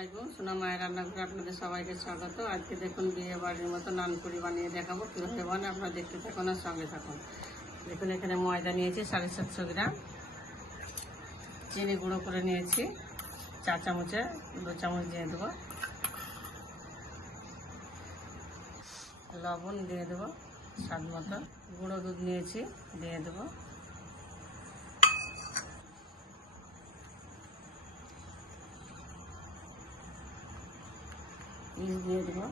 আলাইকুম, সোনা মায়ের রান্নাঘরে আপনাদের সবাইকে স্বাগত। আজকে দেখুন বিয়ে বাড়ির মতো নানপুরি বানিয়ে দেখাবো কীভাবে বানায়। আপনারা দেখতে থাকুন আর সঙ্গে থাকুন। দেখুন এখানে ময়দা নিয়েছি 750 গ্রাম, চিনি গুঁড়ো করে নিয়েছি 4 চামচে 2 চামচ দিয়ে দেবো, লবণ দিয়ে দেবো স্বাদ মতো, গুঁড়ো দুধ নিয়েছি দিয়ে দেবো, দিয়ে দেবো,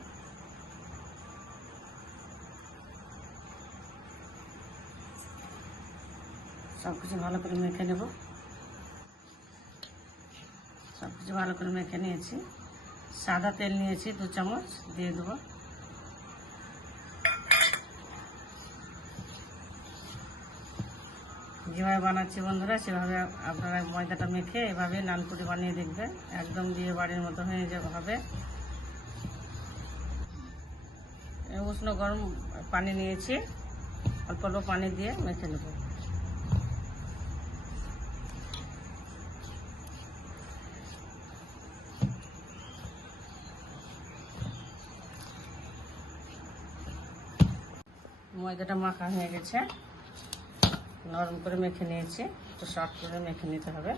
সব কিছু ভালো করে মেখে নেব। সব কিছু ভালো করে মেখে নিয়েছি। সাদা তেল নিয়েছি 2 চামচ দিয়ে দেবো, যেভাবে বানাচ্ছি বন্ধুরা সেভাবে আপনারা ময়দাটা মেখে এভাবে নানপুরি বানিয়ে দেখবেন, একদম বিয়ে বাড়ির মতো হয়ে হবে। উষ্ণ গরম পানি নিয়েছি, অল্প অল্প পানি দিয়ে মেখে নেব। ময়দাটা মাখা হয়ে গেছে, নরম করে মেখে নিয়েছি, একটু সফট করে মেখে নিতে হবে।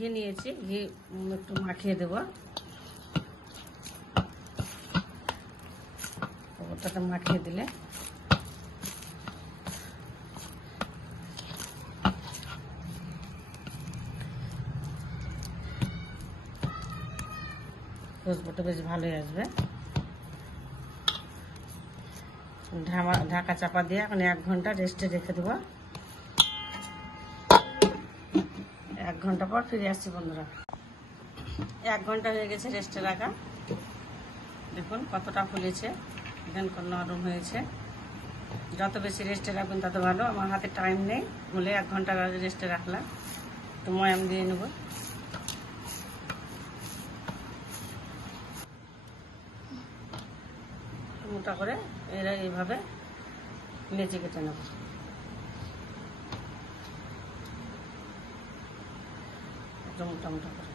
ঘি নিয়েছি, ঘি একটু মাখিয়ে দেব। ওটাকে মাখিয়ে দিলে খুশবুটা বেশ ভালোই আসবে। ঢাকা চাপা দিয়ে এখন 1 ঘন্টা রেস্টে রেখে দেবো। 1 ঘন্টা পর ফিরে আসছি বন্ধুরা। 1 ঘন্টা হয়ে গেছে রেস্টে রাখা। দেখুন কতটা ফুলেছে, এখানে নরম হয়েছে। যত বেশি রেস্টে রাখবেন তত ভালো। আমার হাতে টাইম নেই বলে 1 ঘন্টা রেস্টে রাখলাম। তো ময়াম দিয়ে নেব। মোটা করে এরা এইভাবে লেচি কেটে নেব। মোটা মোটা করে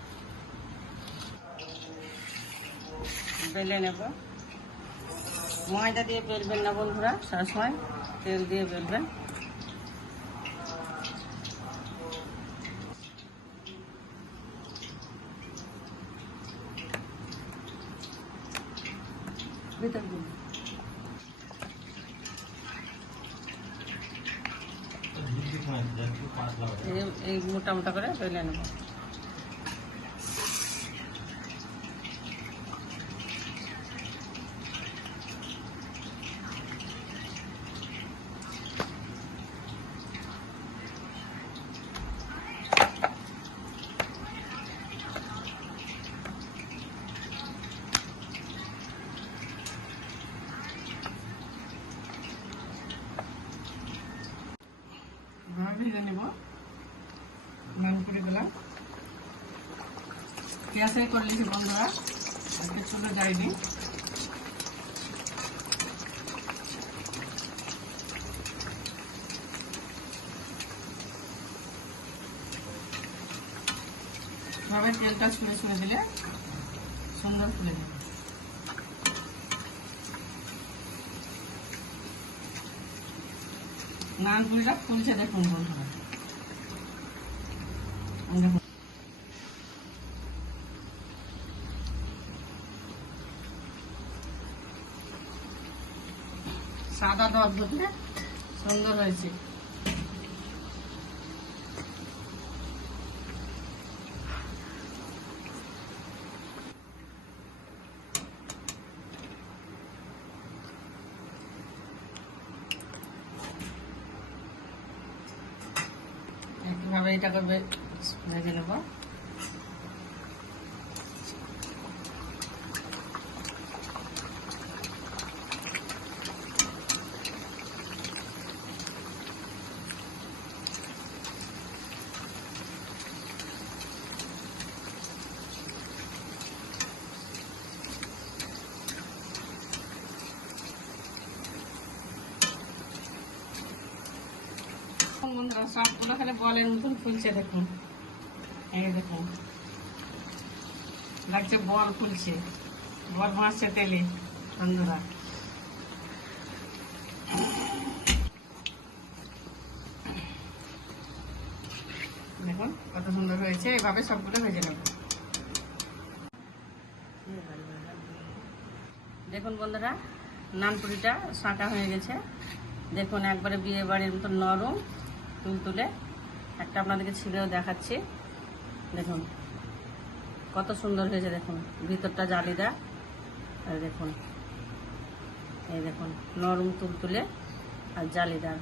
বেলে নেব। ময়দা দিয়ে বেলবেন না বন্ধুরা, সবসময় তেল দিয়ে বেলবেন। এই মোটা মোটা করে বেলে নেব। ভেজে নেব নানপুরিগুলা। গ্যাসে করে নিয়েছি বন্ধুরা, আজকে চুলো যায়নি। ভাবে তেলটা ছুঁড়ে ছুঁড়ে দিলে সুন্দর ফুলে যাবে। নানপুরিটা ফুলছে দেখুন বন্ধুরা। সাদা দরদরে সুন্দর হয়েছে। একইভাবে এটাকে ভেজে নেব। বন্ধুরা, সবগুলো খালি বলের মতন ফুলছে। দেখুন, এই দেখুন, লাগছে বল ফুলছে, বল ভাসছে তেলে বন্ধুরা। দেখুন কত সুন্দর হয়েছে। এভাবে সবগুলো ভেজে নেব। দেখুন বন্ধুরা, নানপুরিটা সাঁটা হয়ে গেছে। দেখুন একবারে বিয়ে বাড়ির মতো নরম তুলতুলে। একটা আপনাদেরকে ছিঁড়েও দেখাচ্ছি। দেখুন কত সুন্দর হয়েছে। দেখুন ভিতরটা জালিদার, আর দেখুন এই দেখুন নরম তুলতুলে আর জালিদার।